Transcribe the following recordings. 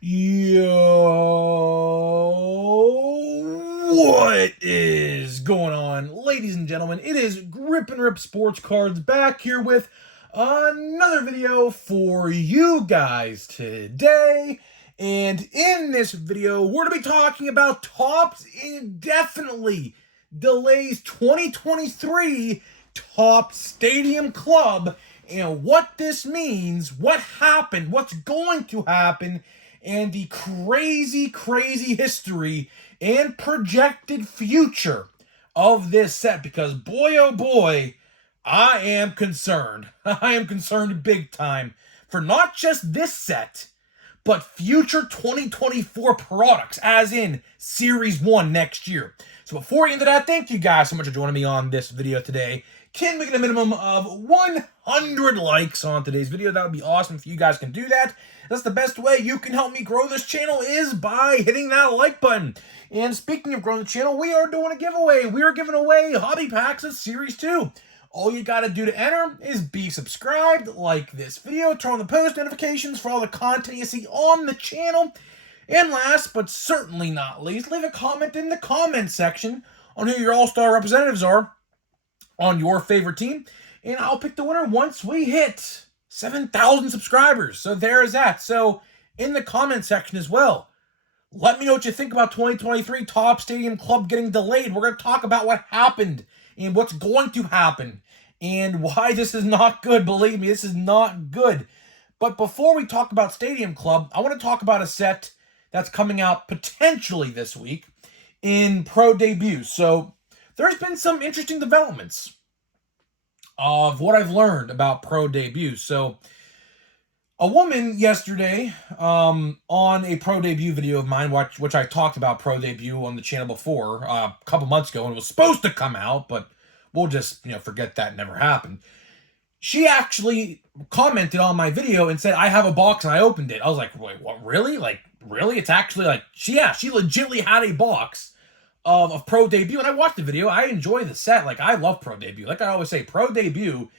Yo, what is going on, ladies and gentlemen? It is Grip and Rip Sports Cards back here with another video for you guys today. And in this video, we're going to be talking about Topps Indefinitely delays 2023 Topps Stadium Club and what this means, what happened, what's going to happen, and the crazy history and projected future of this set. Because boy, oh boy, I am concerned. I am concerned big time for not just this set, but future 2024 products, as in Series 1 next year. So before we get into that, thank you guys so much for joining me on this video today. Can we get a minimum of 100 likes on today's video? That would be awesome if you guys can do that. That's the best way you can help me grow this channel, is by hitting that like button. And speaking of growing the channel, we are doing a giveaway. We are giving away Hobby Packs of Series 2. All you gotta do to enter is be subscribed, like this video, turn on the post notifications for all the content you see on the channel. And last but certainly not least, leave a comment in the comment section on who your all-star representatives are on your favorite team, and I'll pick the winner once we hit 7,000 subscribers. So there is that. So in the comment section as well, let me know what you think about 2023 Topps Stadium Club getting delayed. We're going to talk about what happened and what's going to happen and why this is not good. Believe me, this is not good. But before we talk about Stadium Club, I want to talk about a set that's coming out potentially this week in Pro Debuts. So there's been some interesting developments of what I've learned about Pro Debuts. So a woman yesterday on a Pro Debut video of mine, which I talked about Pro Debut on the channel before a couple months ago, and it was supposed to come out, but we'll just forget that never happened. She actually commented on my video and said, I have a box and I opened it. I was like, wait, what, really? Like, really? It's actually like, she legitimately had a box of Pro Debut, and I watched the video. I enjoy the set. Like, I love Pro Debut. Like I always say, Pro Debut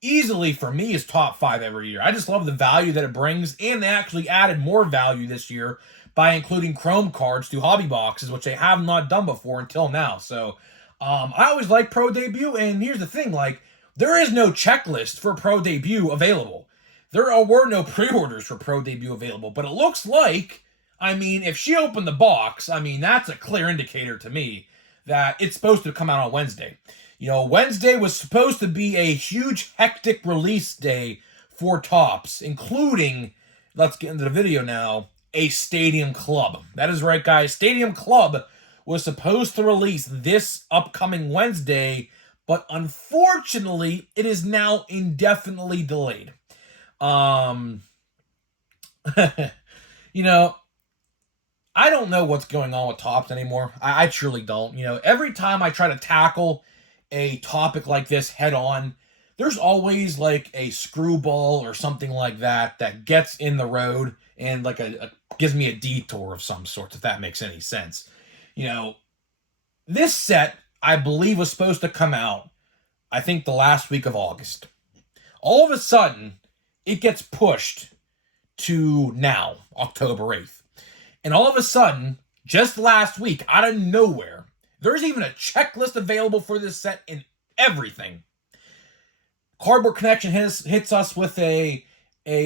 easily for me is top 5 every year. I just love the value that it brings, and they actually added more value this year by including Chrome cards to hobby boxes, which they have not done before until now. So I always like Pro Debut, and here's the thing, like, there is no checklist for Pro Debut available. There were no pre-orders for Pro Debut available, but it looks like, I mean, if she opened the box, I mean, that's a clear indicator to me that it's supposed to come out on Wednesday. Wednesday was supposed to be a huge, hectic release day for Topps, including, let's get into the video now, a Stadium Club. That is right, guys. Stadium Club was supposed to release this upcoming Wednesday, but unfortunately, it is now indefinitely delayed. I don't know what's going on with Topps anymore. I truly don't. Every time I try to tackle a topic like this head on, there's always like a screwball or something like that that gets in the road and like gives me a detour of some sort, if that makes any sense. This set, I believe, was supposed to come out, I think, the last week of August. All of a sudden, it gets pushed to now, October 8th. And all of a sudden, just last week, out of nowhere, there's even a checklist available for this set and everything. Cardboard Connection hits us with a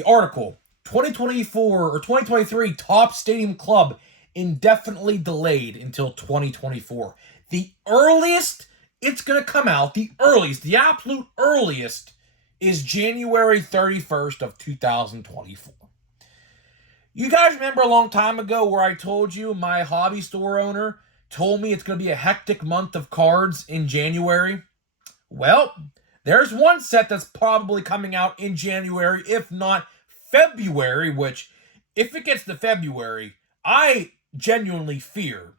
article, 2024 or 2023 Topps Stadium Club indefinitely delayed until 2024. The earliest it's going to come out, the absolute earliest, is January 31st of 2024. You guys remember a long time ago where I told you my hobby store owner told me it's going to be a hectic month of cards in January? Well, there's one set that's probably coming out in January, if not February, which, if it gets to February, I genuinely fear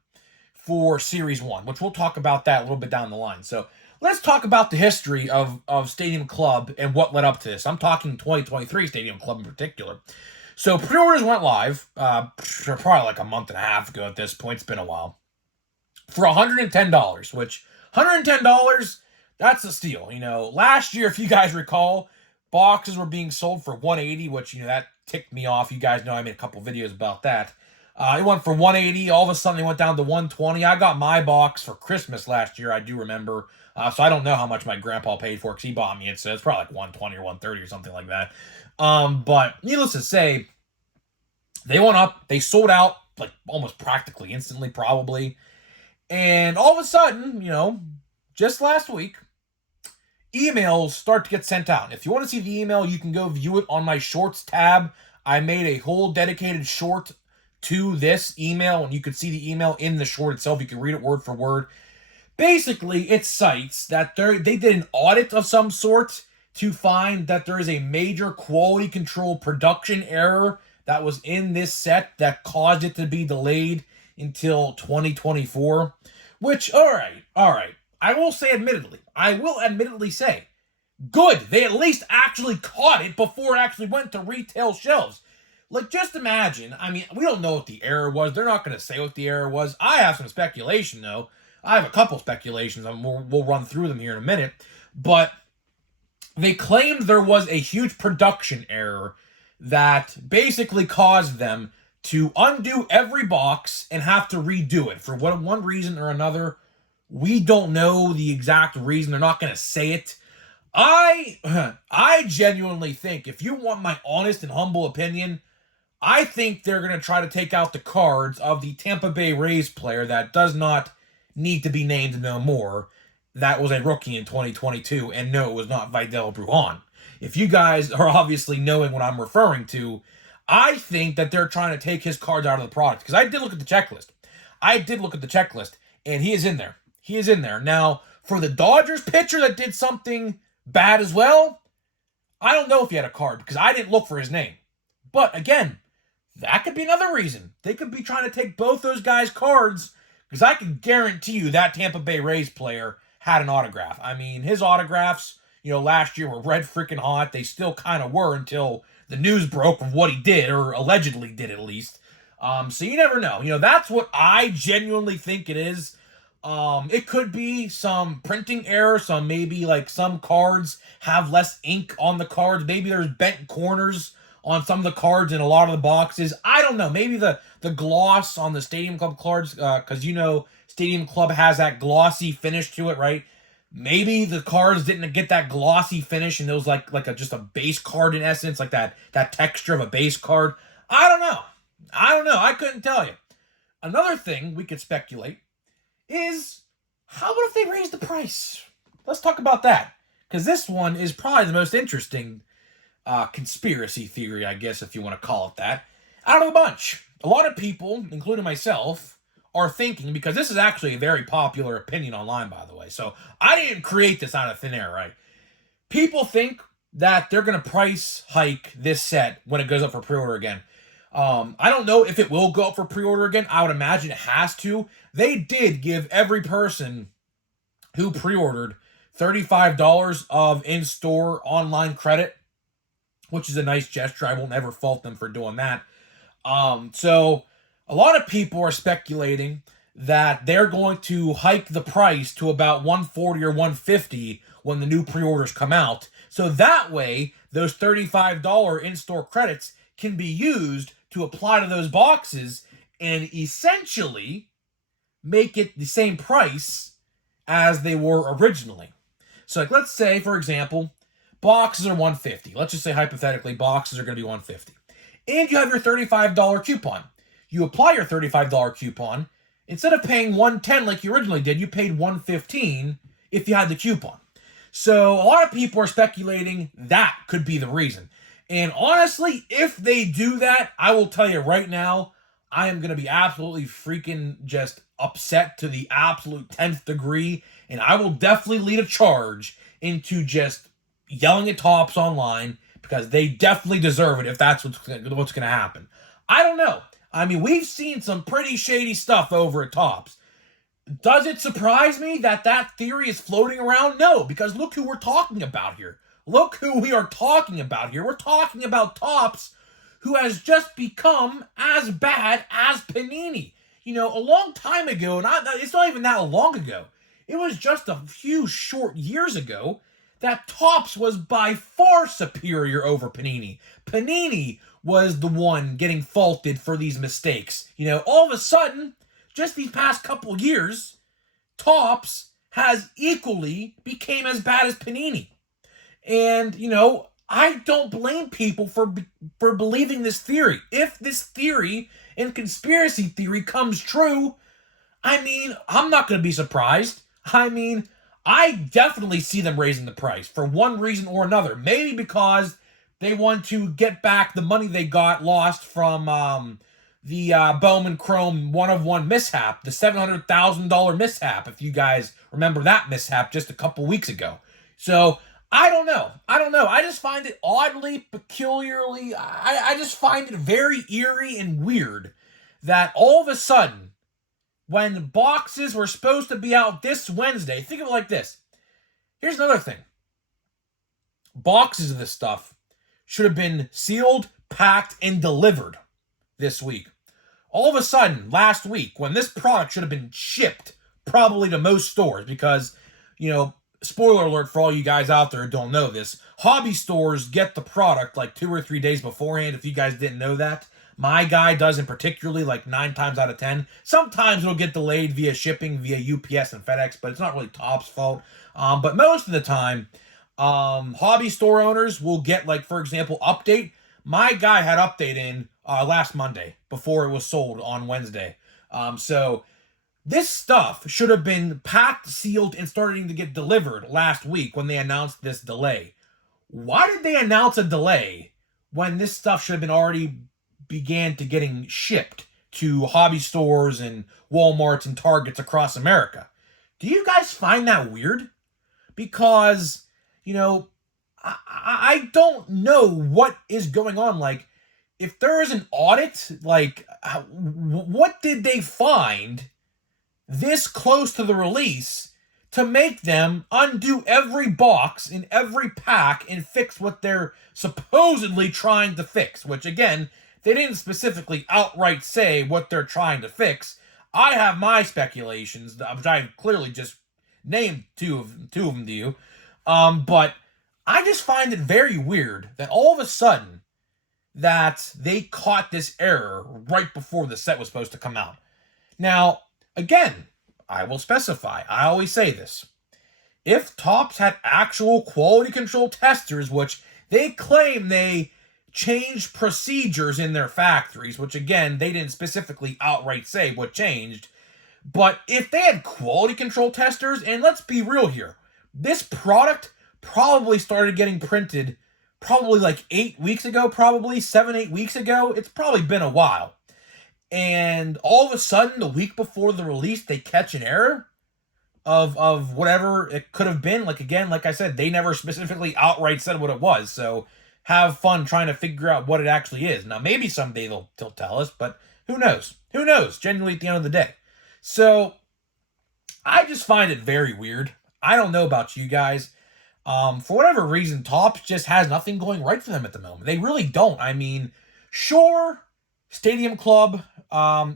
for Series 1, which we'll talk about that a little bit down the line. So let's talk about the history of Stadium Club and what led up to this. I'm talking 2023 Stadium Club in particular. So pre-orders went live probably like a month and a half ago at this point. It's been a while. For $110, which $110, that's a steal. Last year, if you guys recall, boxes were being sold for $180, which, that ticked me off. You guys know I made a couple videos about that. It went for 180. All of a sudden, it went down to 120. I got my box for Christmas last year. I do remember. So I don't know how much my grandpa paid for it because he bought me it. So it's probably like 120 or 130 or something like that. But needless to say, they went up. They sold out like almost practically instantly, probably. And all of a sudden, just last week, emails start to get sent out. If you want to see the email, you can go view it on my shorts tab. I made a whole dedicated short to this email, and you can see the email in the short itself. You can read it word for word. Basically, it cites that they did an audit of some sort to find that there is a major quality control production error that was in this set that caused it to be delayed until 2024. Which, all right. I will admittedly say, good. They at least actually caught it before it actually went to retail shelves. Like, just imagine. I mean, we don't know what the error was. They're not going to say what the error was. I have some speculation, though. I have a couple speculations, and we'll run through them here in a minute. But they claimed there was a huge production error that basically caused them to undo every box and have to redo it. For one reason or another, we don't know the exact reason. They're not going to say it. I genuinely think, if you want my honest and humble opinion, I think they're going to try to take out the cards of the Tampa Bay Rays player that does not need to be named no more. That was a rookie in 2022, and no, it was not Vidal Brujan. If you guys are obviously knowing what I'm referring to, I think that they're trying to take his cards out of the product. Because I did look at the checklist. And he is in there. Now, for the Dodgers pitcher that did something bad as well, I don't know if he had a card, because I didn't look for his name. But again, that could be another reason. They could be trying to take both those guys' cards, because I can guarantee you that Tampa Bay Rays player had an autograph. I mean, his autographs, last year were red freaking hot. They still kind of were until the news broke of what he did, or allegedly did at least. So you never know. That's what I genuinely think it is. It could be some printing error. Maybe like some cards have less ink on the cards. Maybe there's bent corners on some of the cards in a lot of the boxes. I don't know. Maybe the gloss on the Stadium Club cards, because Stadium Club has that glossy finish to it, right? Maybe the cards didn't get that glossy finish, and it was like just a base card in essence, like that texture of a base card. I don't know. I couldn't tell you. Another thing we could speculate is, how about if they raise the price? Let's talk about that, because this one is probably the most interesting conspiracy theory, I guess, if you want to call it that, out of the bunch. A lot of people, including myself, are thinking, because this is actually a very popular opinion online, by the way, so I didn't create this out of thin air, right? People think that they're going to price hike this set when it goes up for pre-order again. I don't know if it will go up for pre-order again. I would imagine it has to. They did give every person who pre-ordered $35 of in-store online credit, which is a nice gesture. I won't ever fault them for doing that. So a lot of people are speculating that they're going to hike the price to about $140 or $150 when the new pre-orders come out. So that way, those $35 in-store credits can be used to apply to those boxes and essentially make it the same price as they were originally. So let's say, for example, boxes are $150. Let's just say hypothetically boxes are going to be $150. And you have your $35 coupon. You apply your $35 coupon. Instead of paying $110 like you originally did, you paid $115 if you had the coupon. So a lot of people are speculating that could be the reason. And honestly, if they do that, I will tell you right now, I am going to be absolutely freaking just upset to the absolute 10th degree. And I will definitely lead a charge into just yelling at Topps online, because they definitely deserve it if that's what's going to happen. I don't know. I mean, we've seen some pretty shady stuff over at Topps. Does it surprise me that that theory is floating around? No, because look who we're talking about here. Look who we are talking about here. We're talking about Topps, who has just become as bad as Panini. A long time ago, and it's not even that long ago, it was just a few short years ago that Topps was by far superior over Panini. Panini was the one getting faulted for these mistakes. All of a sudden, just these past couple years, Topps has equally became as bad as Panini. And, I don't blame people for believing this theory. If this theory and conspiracy theory comes true, I'm not going to be surprised. I definitely see them raising the price for one reason or another. Maybe because they want to get back the money they got lost from the Bowman Chrome 1/1 mishap, the $700,000 mishap, if you guys remember that mishap just a couple weeks ago. So, I don't know. I just find it oddly, peculiarly, I just find it very eerie and weird that all of a sudden, when boxes were supposed to be out this Wednesday, think of it like this. Here's another thing. Boxes of this stuff should have been sealed, packed, and delivered this week. All of a sudden, last week, when this product should have been shipped probably to most stores, because, spoiler alert for all you guys out there who don't know this, hobby stores get the product like 2 or 3 days beforehand, if you guys didn't know that. My guy doesn't, particularly like 9 times out of 10. Sometimes it'll get delayed via shipping, via UPS and FedEx, but it's not really Topps' fault. But most of the time, hobby store owners will get, like, for example, update. My guy had update in last Monday before it was sold on Wednesday. So this stuff should have been packed, sealed, and starting to get delivered last week when they announced this delay. Why did they announce a delay when this stuff should have been already began to getting shipped to hobby stores and Walmarts and Targets across America? Do you guys find that weird? Because, I don't know what is going on. Like, if there is an audit, like, what did they find this close to the release to make them undo every box in every pack and fix what they're supposedly trying to fix? Which, again, they didn't specifically outright say what they're trying to fix. I have my speculations, which I've clearly just named two of them to you. But I just find it very weird that all of a sudden that they caught this error right before the set was supposed to come out. Now, again, I will specify, I always say this. If Topps had actual quality control testers, which they claim they changed procedures in their factories, which, again, they didn't specifically outright say what changed, but if they had quality control testers, and let's be real here, this product probably started getting printed probably like 8 weeks ago, probably 7-8 weeks ago. It's probably been a while. And all of a sudden, the week before the release, they catch an error of whatever it could have been. Like, again, like I said, they never specifically outright said what it was. So have fun trying to figure out what it actually is. Now, maybe someday they'll tell us, but who knows? Who knows, genuinely, at the end of the day. So I just find it very weird. I don't know about you guys. For whatever reason, Topps just has nothing going right for them at the moment. They really don't. Sure, Stadium Club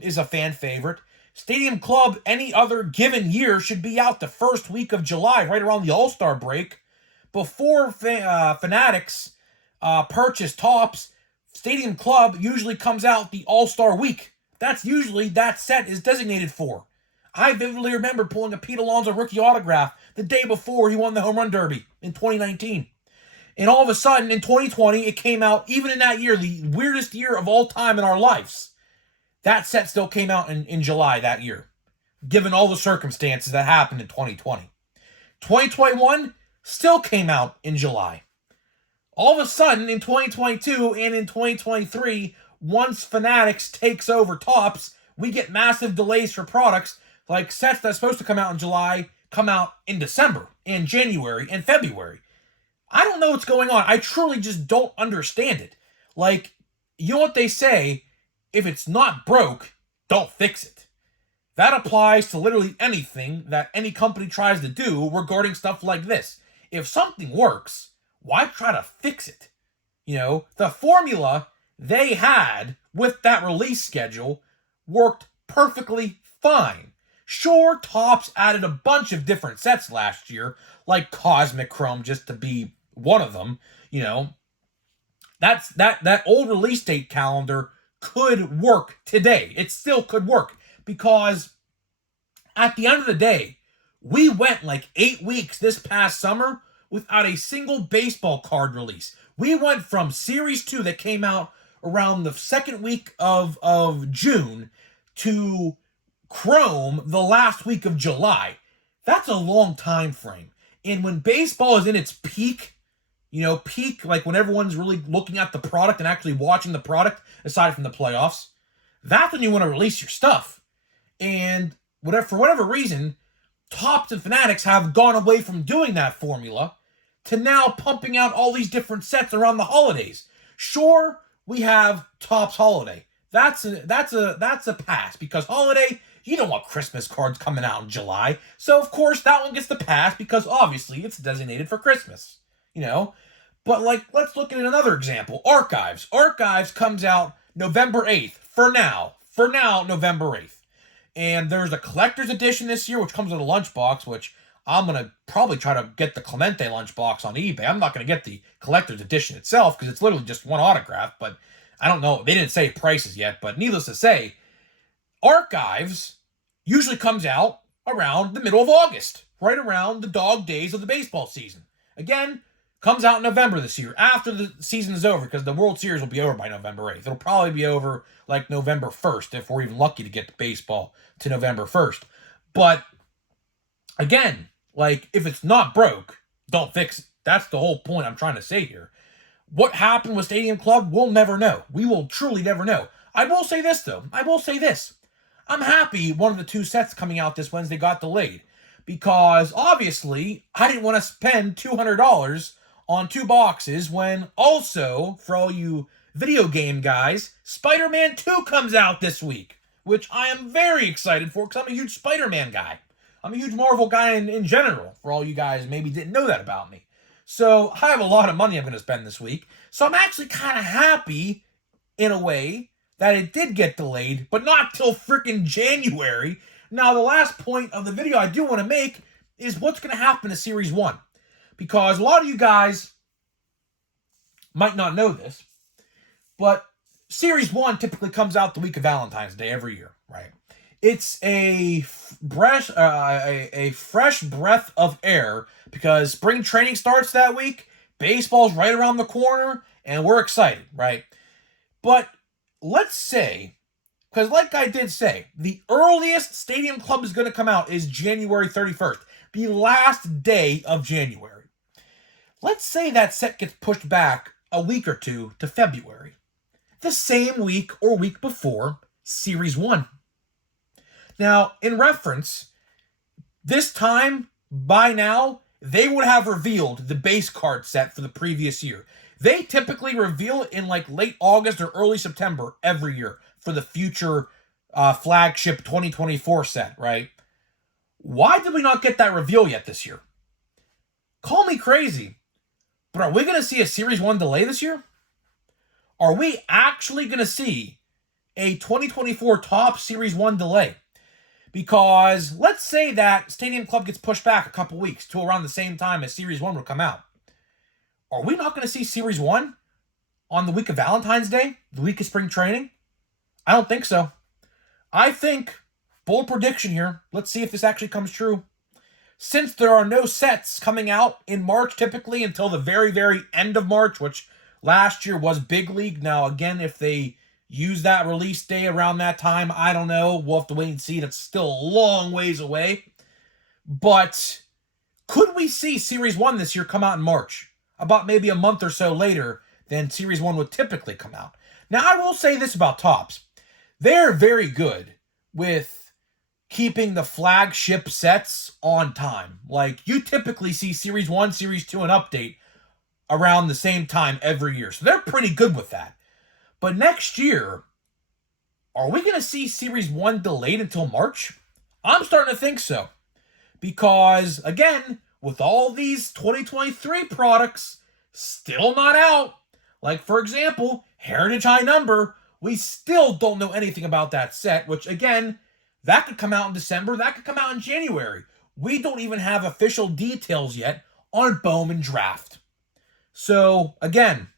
is a fan favorite. Stadium Club, any other given year, should be out the first week of July, right around the All-Star break. Before Fanatics purchase Topps, Stadium Club usually comes out the All-Star week. That's usually that set is designated for. I vividly remember pulling a Pete Alonso rookie autograph the day before he won the Home Run Derby in 2019. And all of a sudden, in 2020, it came out, even in that year, the weirdest year of all time in our lives. That set still came out in July that year, given all the circumstances that happened in 2020. 2021 still came out in July. All of a sudden, in 2022 and in 2023, once Fanatics takes over Topps, we get massive delays for products, like sets that's supposed to come out in July come out in December, and January, and February. I don't know what's going on. I truly just don't understand it. Like, you know what they say, if it's not broke, don't fix it. That applies to literally anything that any company tries to do regarding stuff like this. If something works, why try to fix it? The formula they had with that release schedule worked perfectly fine. Sure, Topps added a bunch of different sets last year, like Cosmic Chrome just to be one of them, that old release date calendar could work today. It still could work because at the end of the day, we went like 8 weeks this past summer without a single baseball card release. We went from Series 2 that came out around the second week of June to Chrome the last week of July. That's a long time frame. And when baseball is in its peak, peak, like when everyone's really looking at the product and actually watching the product, aside from the playoffs, that's when you want to release your stuff. And for whatever reason, Topps and Fanatics have gone away from doing that formula to now pumping out all these different sets around the holidays. Sure, we have Topps Holiday. That's a pass because Holiday, you don't want Christmas cards coming out in July. So of course that one gets the pass because obviously it's designated for Christmas. But let's look at another example. Archives. Archives comes out November 8th. For now, November 8th. And there's a collector's edition this year, which comes with a lunchbox, which I'm going to probably try to get the Clemente lunchbox on eBay. I'm not going to get the collector's edition itself because it's literally just one autograph, but I don't know. They didn't say prices yet, but needless to say, Archives usually comes out around the middle of August, right around the dog days of the baseball season. Again, comes out in November this year, after the season is over, because the World Series will be over by November 8th. It'll probably be over like November 1st, if we're even lucky to get the baseball to November 1st. But, again, if it's not broke, don't fix it. That's the whole point I'm trying to say here. What happened with Stadium Club, we'll never know. We will truly never know. I will say this, though. I'm happy one of the two sets coming out this Wednesday got delayed. Because, obviously, I didn't want to spend $200 on 2 boxes when also, for all you video game guys, Spider-Man 2 comes out this week, which I am very excited for because I'm a huge Spider-Man guy. I'm a huge Marvel guy in general, for all you guys maybe didn't know that about me. So I have a lot of money I'm going to spend this week. So I'm actually kind of happy, in a way, that it did get delayed, but not till freaking January. Now, the last point of the video I do want to make is what's going to happen to Series 1. Because a lot of you guys might not know this, but Series 1 typically comes out the week of Valentine's Day every year, right? It's a fresh breath of air because spring training starts that week, baseball's right around the corner, and we're excited, right? But let's say, because like I did say, the earliest Stadium Club is going to come out is January 31st, the last day of January. Let's say that set gets pushed back a week or two to February, the same week or week before Series 1. Now, in reference, this time, by now, they would have revealed the base card set for the previous year. They typically reveal it in late August or early September every year for the future flagship 2024 set, right? Why did we not get that reveal yet this year? Call me crazy, but are we going to see a Series 1 delay this year? Are we actually going to see a 2024 Topps Series 1 delay? Because let's say that Stadium Club gets pushed back a couple weeks to around the same time as Series 1 will come out. Are we not going to see Series 1 on the week of Valentine's Day, the week of spring training? I don't think so. I think, bold prediction here, let's see if this actually comes true. Since there are no sets coming out in March typically until the very, very end of March, which last year was Big League. Now, again, if they use that release day around that time, I don't know. We'll have to wait and see. That's still a long ways away. But could we see Series 1 this year come out in March? About maybe a month or so later than Series 1 would typically come out. Now, I will say this about Topps. They're very good with keeping the flagship sets on time. You typically see Series 1, Series 2, and Update around the same time every year. So they're pretty good with that. But next year, are we going to see Series 1 delayed until March? I'm starting to think so. Because, again, with all these 2023 products still not out, for example, Heritage High Number, we still don't know anything about that set, which, again, that could come out in December, that could come out in January. We don't even have official details yet on Bowman Draft. So, again,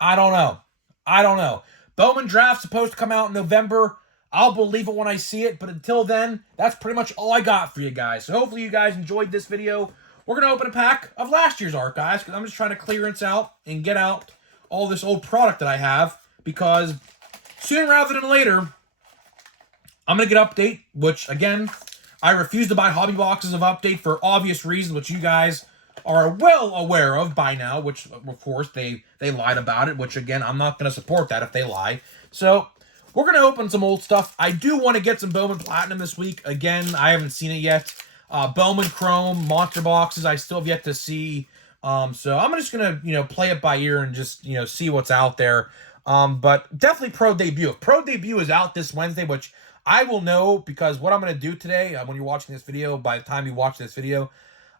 I don't know. I don't know. Bowman draft's supposed to come out in November. I'll believe it when I see it, but until then, that's pretty much all I got for you guys. So hopefully you guys enjoyed this video. We're going to open a pack of last year's art, guys, because I'm just trying to clearance out and get out all this old product that I have, because sooner rather than later, I'm going to get Update, which, again, I refuse to buy hobby boxes of Update for obvious reasons, which you guys are well aware of by now, which, of course, they lied about it, which, again, I'm not going to support that if they lie. So we're going to open some old stuff. I do want to get some Bowman Platinum this week. Again, I haven't seen it yet. Bowman Chrome, Monster Boxes, I still have yet to see. So I'm just going to, play it by ear and just, see what's out there. But definitely Pro Debut. If Pro Debut is out this Wednesday, which I will know, because what I'm going to do today, when you're watching this video, by the time you watch this video,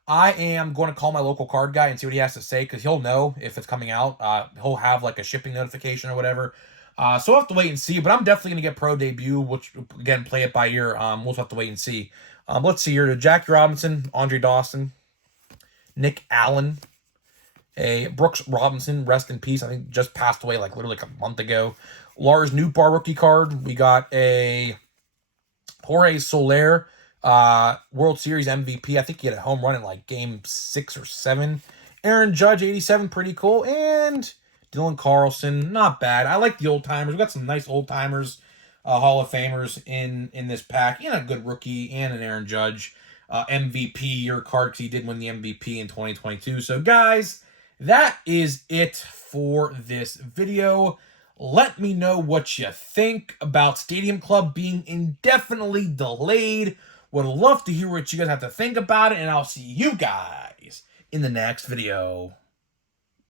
I am going to call my local card guy and see what he has to say, because he'll know if it's coming out. He'll have like a shipping notification or whatever. So we'll have to wait and see, but I'm definitely going to get Pro Debut, which, again, play it by ear. We'll just have to wait and see. Let's see here. Jackie Robinson, Andre Dawson, Nick Allen, Brooks Robinson, rest in peace. I think just passed away like literally like a month ago. Lars Nootbaar rookie card. We got a Jorge Soler, World Series MVP. I think he had a home run in like game 6 or 7. Aaron Judge, 87, pretty cool. And Dylan Carlson, not bad. I like the old timers. We got some nice old timers, Hall of Famers in this pack, and a good rookie and an Aaron Judge MVP year card, because he did win the MVP in 2022. So guys, that is it for this video. Let me know what you think about Stadium Club being indefinitely delayed. Would love to hear what you guys have to think about it, and I'll see you guys in the next video.